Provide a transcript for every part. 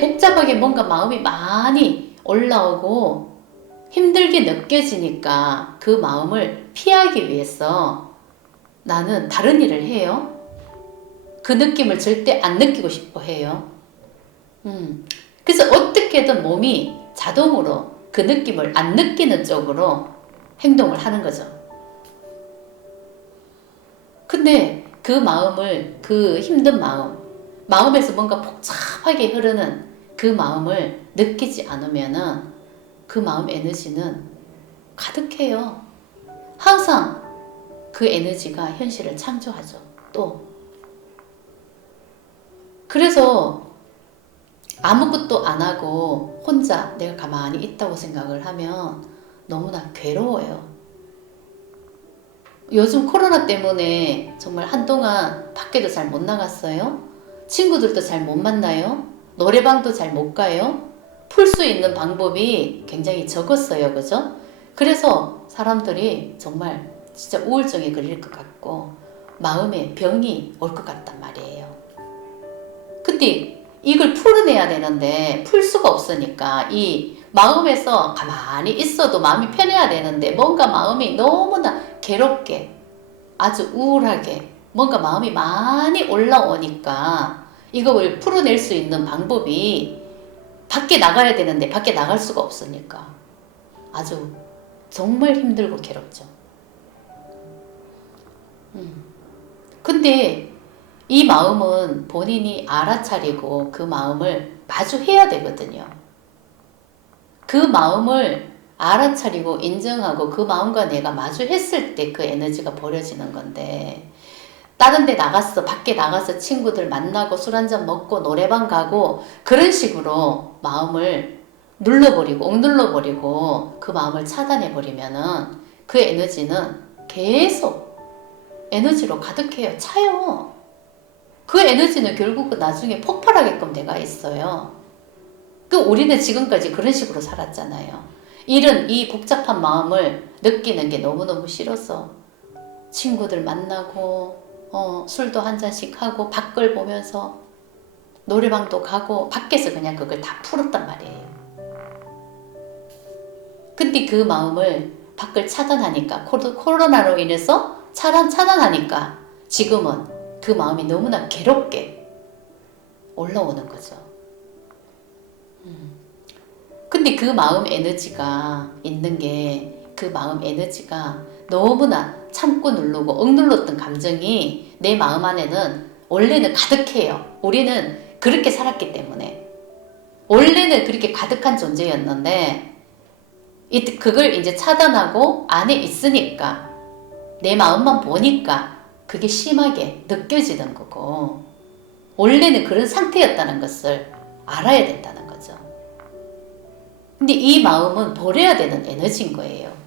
복잡하게 뭔가 마음이 많이 올라오고 힘들게 느껴지니까 그 마음을 피하기 위해서 나는 다른 일을 해요. 그 느낌을 절대 안 느끼고 싶어 해요. 그래서 어떻게든 몸이 자동으로 그 느낌을 안 느끼는 쪽으로 행동을 하는 거죠. 근데 그 마음을, 그 힘든 마음에서 뭔가 복잡하게 흐르는 그 마음을 느끼지 않으면은 그 마음 에너지는 가득해요. 항상 그 에너지가 현실을 창조하죠. 또 그래서 아무것도 안 하고 혼자 내가 가만히 있다고 생각을 하면 너무나 괴로워요. 요즘 코로나 때문에 정말 한동안 밖에도 잘 못 나갔어요. 친구들도 잘 못 만나요. 노래방도 잘 못 가요. 풀 수 있는 방법이 굉장히 적었어요. 그죠? 그래서 사람들이 정말 진짜 우울증에 걸릴 것 같고 마음에 병이 올 것 같단 말이에요. 근데 이걸 풀어내야 되는데 풀 수가 없으니까 이 마음에서 가만히 있어도 마음이 편해야 되는데 뭔가 마음이 너무나 괴롭게 아주 우울하게 뭔가 마음이 많이 올라오니까 이걸 풀어낼 수 있는 방법이 밖에 나가야 되는데 밖에 나갈 수가 없으니까 아주 정말 힘들고 괴롭죠. 근데 이 마음은 본인이 알아차리고 그 마음을 마주해야 되거든요. 그 마음을 알아차리고 인정하고 그 마음과 내가 마주했을 때 그 에너지가 버려지는 건데 다른 데 나갔어, 밖에 나가서 친구들 만나고 술 한잔 먹고 노래방 가고 그런 식으로 마음을 눌러버리고 억눌러버리고 그 마음을 차단해버리면은 그 에너지는 계속 에너지로 가득해요. 차요. 그 에너지는 결국은 나중에 폭발하게끔 돼가 있어요. 우리는 지금까지 그런 식으로 살았잖아요. 이 복잡한 마음을 느끼는 게 너무너무 싫어서 친구들 만나고 술도 한 잔씩 하고 밖을 보면서 노래방도 가고 밖에서 그냥 그걸 다 풀었단 말이에요. 근데 그 마음을 밖을 차단하니까 코로나로 인해서 차단하니까 지금은 그 마음이 너무나 괴롭게 올라오는 거죠. 근데 그 마음 에너지가 있는 게 그 마음 에너지가 너무나 참고 누르고 억눌렀던 감정이 내 마음 안에는 원래는 가득해요. 우리는 그렇게 살았기 때문에 원래는 그렇게 가득한 존재였는데 그걸 이제 차단하고 안에 있으니까 내 마음만 보니까 그게 심하게 느껴지는 거고 원래는 그런 상태였다는 것을 알아야 된다는 거죠. 근데 이 마음은 버려야 되는 에너지인 거예요.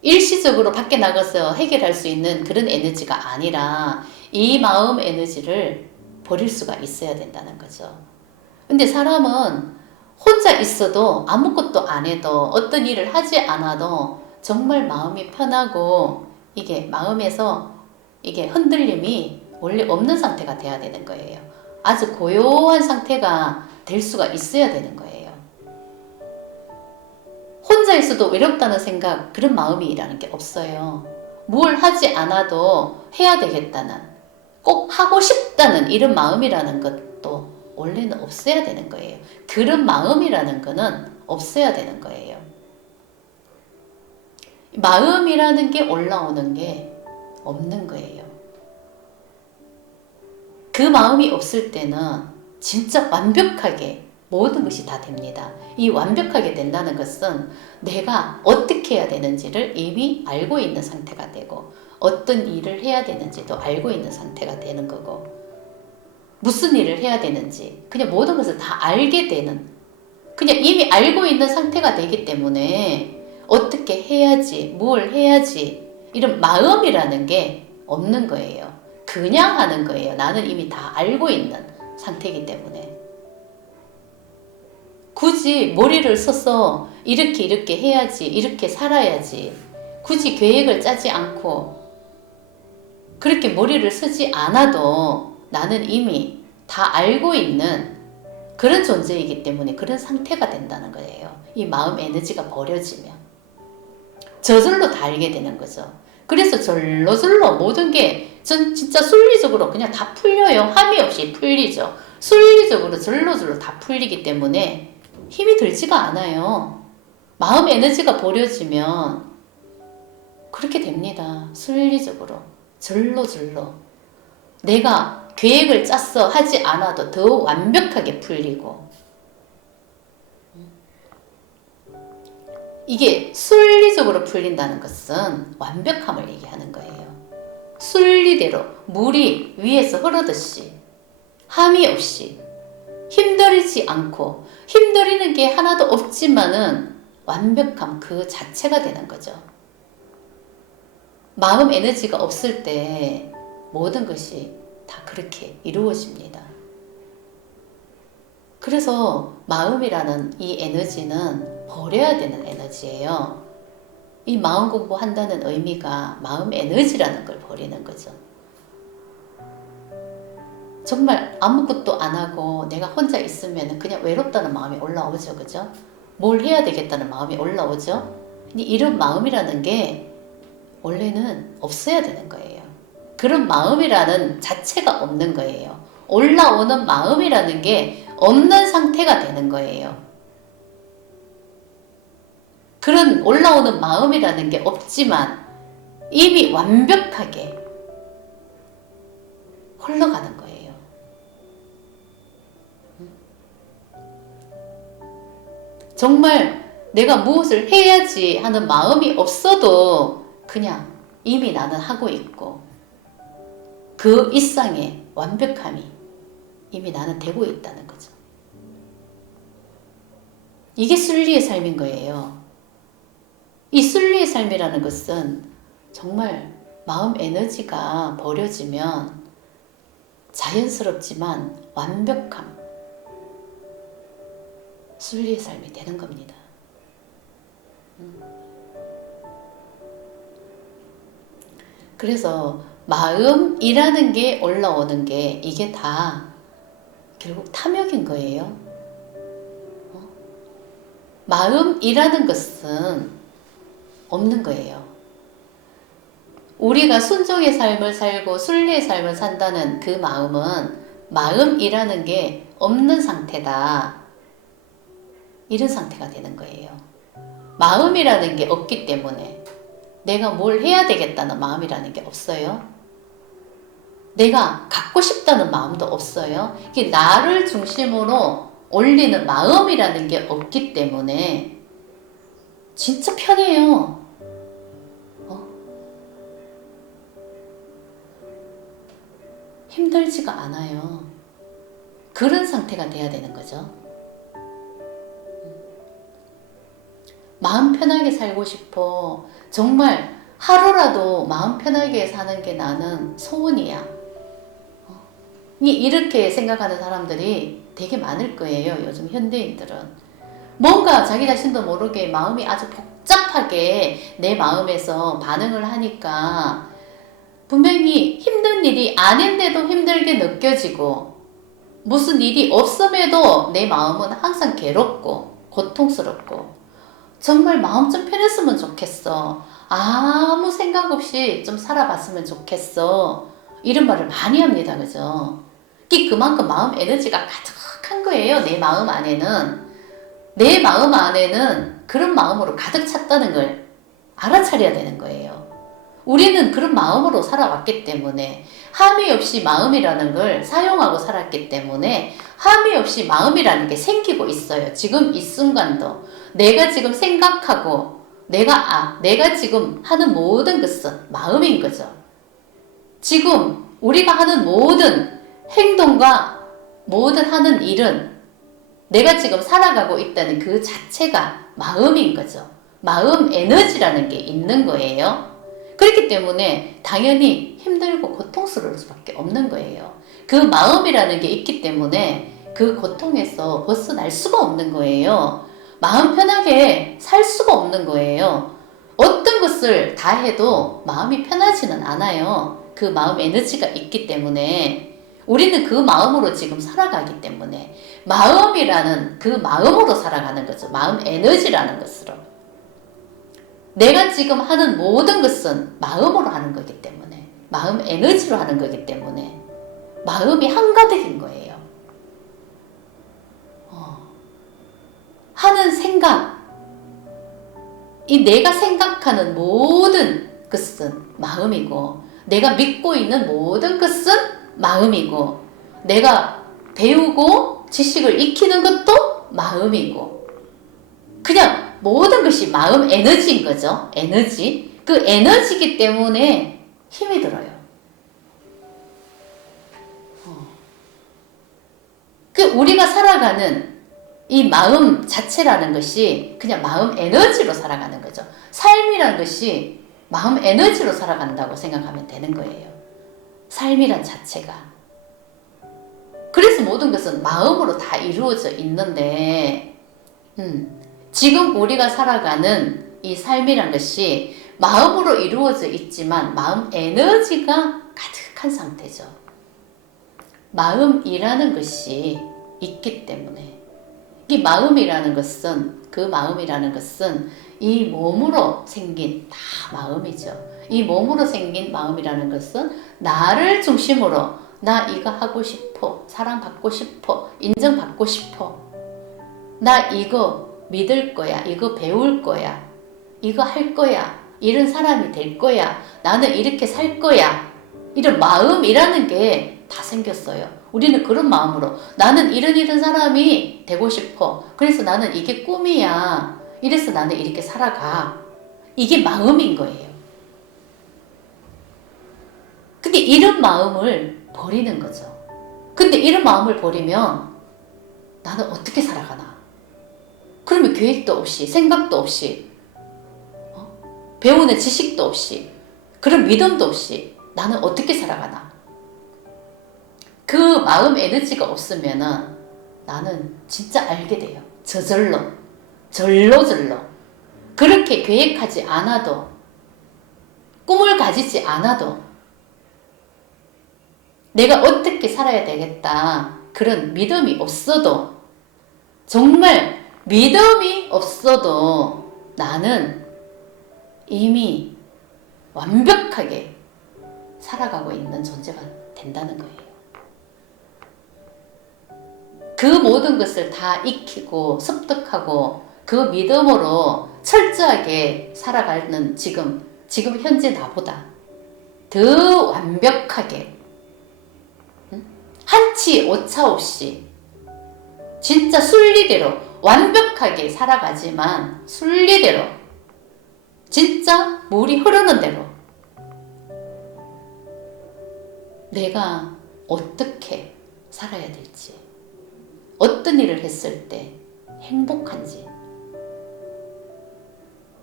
일시적으로 밖에 나가서 해결할 수 있는 그런 에너지가 아니라 이 마음 에너지를 버릴 수가 있어야 된다는 거죠. 근데 사람은 혼자 있어도 아무것도 안 해도 어떤 일을 하지 않아도 정말 마음이 편하고 이게 마음에서 이게 흔들림이 원래 없는 상태가 돼야 되는 거예요. 아주 고요한 상태가 될 수가 있어야 되는 거예요. 혼자 있어도 외롭다는 생각, 그런 마음이라는 게 없어요. 뭘 하지 않아도 해야 되겠다는, 꼭 하고 싶다는 이런 마음이라는 것도 원래는 없어야 되는 거예요. 그런 마음이라는 거는 없어야 되는 거예요. 마음이라는 게 올라오는 게 없는 거예요. 그 마음이 없을 때는 진짜 완벽하게 모든 것이 다 됩니다. 이 완벽하게 된다는 것은 내가 어떻게 해야 되는지를 이미 알고 있는 상태가 되고 어떤 일을 해야 되는지도 알고 있는 상태가 되는 거고 무슨 일을 해야 되는지 그냥 모든 것을 다 알게 되는 그냥 이미 알고 있는 상태가 되기 때문에 어떻게 해야지 뭘 해야지 이런 마음이라는 게 없는 거예요. 그냥 하는 거예요. 나는 이미 다 알고 있는 상태이기 때문에 굳이 머리를 써서 이렇게 해야지, 이렇게 살아야지, 굳이 계획을 짜지 않고 그렇게 머리를 쓰지 않아도 나는 이미 다 알고 있는 그런 존재이기 때문에 그런 상태가 된다는 거예요. 이 마음 에너지가 버려지면 저절로 다 알게 되는 거죠. 그래서 절로절로 모든 게 전 진짜 순리적으로 그냥 다 풀려요. 함이 없이 풀리죠. 순리적으로 절로절로 다 풀리기 때문에 힘이 들지가 않아요. 마음 에너지가 버려지면 그렇게 됩니다. 순리적으로 절로절로 내가 계획을 짰어 하지 않아도 더 완벽하게 풀리고, 이게 순리적으로 풀린다는 것은 완벽함을 얘기하는 거예요. 순리대로 물이 위에서 흐르듯이 함이 없이 힘들이지 않고, 힘들이는 게 하나도 없지만은 완벽함 그 자체가 되는 거죠. 마음 에너지가 없을 때 모든 것이 다 그렇게 이루어집니다. 그래서 마음이라는 이 에너지는 버려야 되는 에너지예요. 이 마음 공부한다는 의미가 마음 에너지라는 걸 버리는 거죠. 정말 아무것도 안 하고 내가 혼자 있으면 그냥 외롭다는 마음이 올라오죠. 그죠? 뭘 해야 되겠다는 마음이 올라오죠. 근데 이런 마음이라는 게 원래는 없어야 되는 거예요. 그런 마음이라는 자체가 없는 거예요. 올라오는 마음이라는 게 없는 상태가 되는 거예요. 그런 올라오는 마음이라는 게 없지만 이미 완벽하게 흘러가는 거예요. 정말 내가 무엇을 해야지 하는 마음이 없어도 그냥 이미 나는 하고 있고 그 이상의 완벽함이 이미 나는 되고 있다는 거죠. 이게 순리의 삶인 거예요. 이 순리의 삶이라는 것은 정말 마음 에너지가 버려지면 자연스럽지만 완벽함, 순리의 삶이 되는 겁니다. 그래서 마음이라는 게 올라오는 게 이게 다 결국 탐욕인 거예요. 마음이라는 것은 없는 거예요. 우리가 순종의 삶을 살고 순리의 삶을 산다는 그 마음은 마음이라는 게 없는 상태다. 이런 상태가 되는 거예요. 마음이라는 게 없기 때문에 내가 뭘 해야 되겠다는 마음이라는 게 없어요. 내가 갖고 싶다는 마음도 없어요. 이게 나를 중심으로 올리는 마음이라는 게 없기 때문에 진짜 편해요. 힘들지가 않아요. 그런 상태가 돼야 되는 거죠. 마음 편하게 살고 싶어. 정말 하루라도 마음 편하게 사는 게 나는 소원이야. 이렇게 생각하는 사람들이 되게 많을 거예요. 요즘 현대인들은. 뭔가 자기 자신도 모르게 마음이 아주 복잡하게 내 마음에서 반응을 하니까 분명히 힘든 일이 아닌데도 힘들게 느껴지고 무슨 일이 없음에도 내 마음은 항상 괴롭고 고통스럽고 정말 마음 좀 편했으면 좋겠어. 아무 생각 없이 좀 살아봤으면 좋겠어. 이런 말을 많이 합니다. 그죠? 그만큼 마음 에너지가 가득한 거예요. 내 마음 안에는. 내 마음 안에는 그런 마음으로 가득 찼다는 걸 알아차려야 되는 거예요. 우리는 그런 마음으로 살아왔기 때문에 함이 없이 마음이라는 걸 사용하고 살았기 때문에 함이 없이 마음이라는 게 생기고 있어요. 지금 이 순간도 내가 지금 생각하고 내가 지금 하는 모든 것은 마음인 거죠. 지금 우리가 하는 모든 행동과 모든 하는 일은 내가 지금 살아가고 있다는 그 자체가 마음인 거죠. 마음 에너지라는 게 있는 거예요. 그렇기 때문에 당연히 힘들고 고통스러울 수밖에 없는 거예요. 그 마음이라는 게 있기 때문에 그 고통에서 벗어날 수가 없는 거예요. 마음 편하게 살 수가 없는 거예요. 어떤 것을 다 해도 마음이 편하지는 않아요. 그 마음 에너지가 있기 때문에 우리는 그 마음으로 지금 살아가기 때문에 마음이라는 그 마음으로 살아가는 거죠. 마음 에너지라는 것으로. 내가 지금 하는 모든 것은 마음으로 하는 거기 때문에 마음 에너지로 하는 거기 때문에 마음이 한가득인 거예요. 하는 생각, 이 내가 생각하는 모든 것은 마음이고 내가 믿고 있는 모든 것은 마음이고 내가 배우고 지식을 익히는 것도 마음이고 그냥 모든 것이 마음 에너지인 거죠. 에너지. 그 에너지이기 때문에 힘이 들어요. 그 우리가 살아가는 이 마음 자체라는 것이 그냥 마음 에너지로 살아가는 거죠. 삶이라는 것이 마음 에너지로 살아간다고 생각하면 되는 거예요. 삶이란 자체가. 그래서 모든 것은 마음으로 다 이루어져 있는데 지금 우리가 살아가는 이 삶이란 것이 마음으로 이루어져 있지만 마음 에너지가 가득한 상태죠. 마음이라는 것이 있기 때문에 이 마음이라는 것은 그 마음이라는 것은 이 몸으로 생긴 다 마음이죠. 이 몸으로 생긴 마음이라는 것은 나를 중심으로 나 이거 하고 싶어, 사랑받고 싶어, 인정받고 싶어, 나 이거 믿을 거야, 이거 배울 거야, 이거 할 거야, 이런 사람이 될 거야, 나는 이렇게 살 거야, 이런 마음이라는 게 다 생겼어요. 우리는 그런 마음으로 나는 이런 사람이 되고 싶어. 그래서 나는 이게 꿈이야. 이래서 나는 이렇게 살아가. 이게 마음인 거예요. 근데 이런 마음을 버리는 거죠. 근데 이런 마음을 버리면 나는 어떻게 살아가나? 그러면 계획도 없이 생각도 없이 배우는 지식도 없이 그런 믿음도 없이 나는 어떻게 살아가나? 그 마음 에너지가 없으면은 나는 진짜 알게 돼요. 저절로. 절로. 그렇게 계획하지 않아도, 꿈을 가지지 않아도, 내가 어떻게 살아야 되겠다. 그런 믿음이 없어도, 정말 믿음이 없어도 나는 이미 완벽하게 살아가고 있는 존재가 된다는 거예요. 그 모든 것을 다 익히고 습득하고 그 믿음으로 철저하게 살아가는 지금 현재 나보다 더 완벽하게 한치 오차 없이 진짜 순리대로 완벽하게 살아가지만 순리대로 진짜 물이 흐르는 대로 내가 어떻게 살아야 될지 어떤 일을 했을 때 행복한지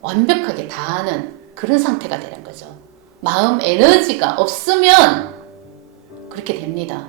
완벽하게 다 아는 그런 상태가 되는 거죠. 마음 에너지가 없으면 그렇게 됩니다.